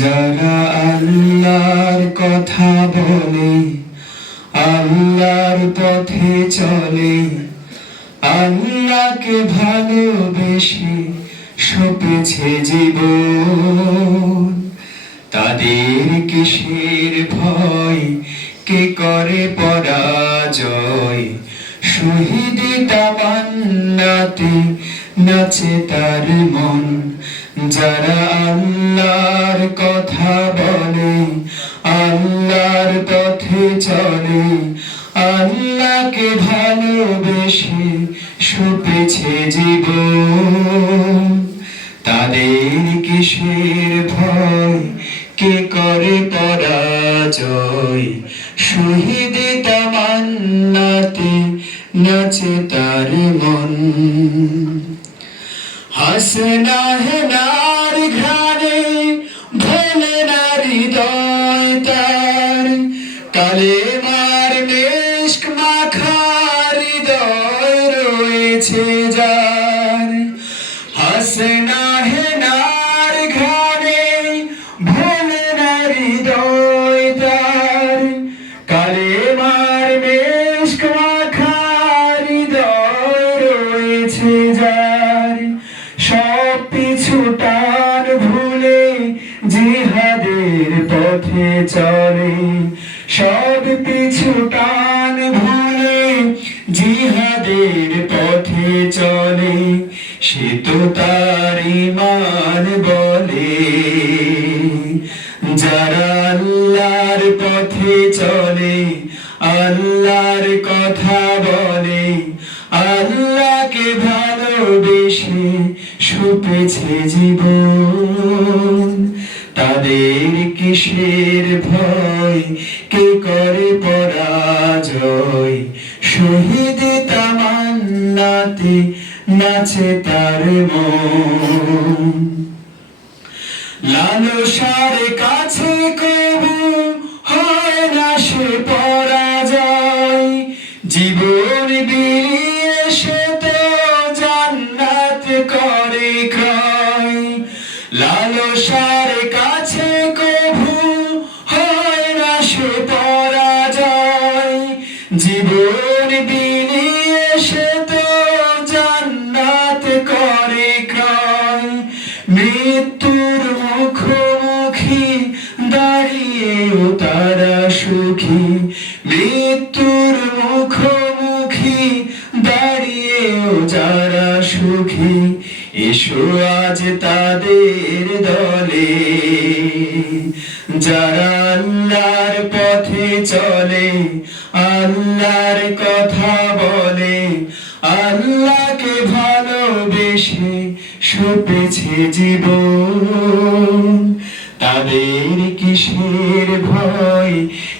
যারা আল্লাহর কথা বলে, আল্লাহর পথে চলে, আল্লাহকে ভালোবেসে সপেছে জীবন, তাদের কিসের ভয়, কে করে পরাজয়? শহীদ তামান্নাতে নাচে তার মন। যারা আল্লাহর কথা বলে, আল্লাহর পথে চলে, আল্লাহকে ভালোবেসে সপেছে জীবন, তাদের কিসের ভয়, কে করে পরাজয়? শহীদ তামান্নাতে নাচে তার মন। হাসনা হেনার ঘ্রাণে ভোলে না হৃদয় তার, কালেমার মিশক মাখা হৃদয় রয়েছে যার। হাসনা হেনার ঘ্রাণে ভোলে না হৃদয় তার, কালেমার মিশক মাখা হৃদয় রয়েছে যার। সব পিছু টান ভুলে জিহাদের পথে চলে, সব পিছু টান ভুলে জিহাদের পথে চলে, সে তো তার ঈমান বলে। যারা আল্লাহর পথে চলে, আল্লাহর কথা বলে, আল্লাহকে ভালোবেসে সপেছে জীবন, তাদের কিসের ভয়, কে করে পরাজয়? শহীদ তামান্নাতে নাচে তার মন। লালসার কাছে কবু হয় না সে পরাজয়, জীবন বিলিয়ে সে তো জান্নাত করে ক্রয়। লালসার কাছে কবু হয় না সে পরাজয়, জীবন বিলিয়ে সে তো জান্নাত করে ক্রয়। মৃত্যুর মুখোমুখি দাঁড়িয়েও তারা সুখী, মৃত্যুর মুখোমুখি দাঁড়িয়েও যারা সুখী, এসো আজ তাদের দলে। যারা আল্লাহর পথে চলে, আল্লাহর কথা বলে, আল্লাহকে ভালোবেসে সপেছে জীবন, তাদের কিসের ভয়,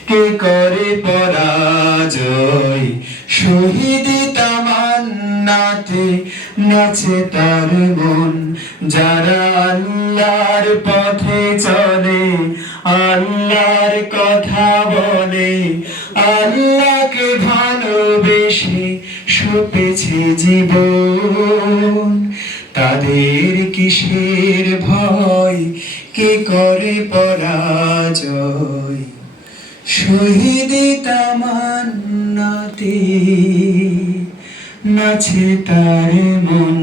কে করে পরাজয়? শহীদ তামান্নাতে নাচে তার মন। যারা আল্লাহর পথে চলে, আল্লাহর কথা বলে, আল্লাহকে ভালোবেসে সপেছে জীবন, তাদের কিসের ভয়, কে করে পরাজয়? শহীদ তামান্নাতে নাচে তার মন।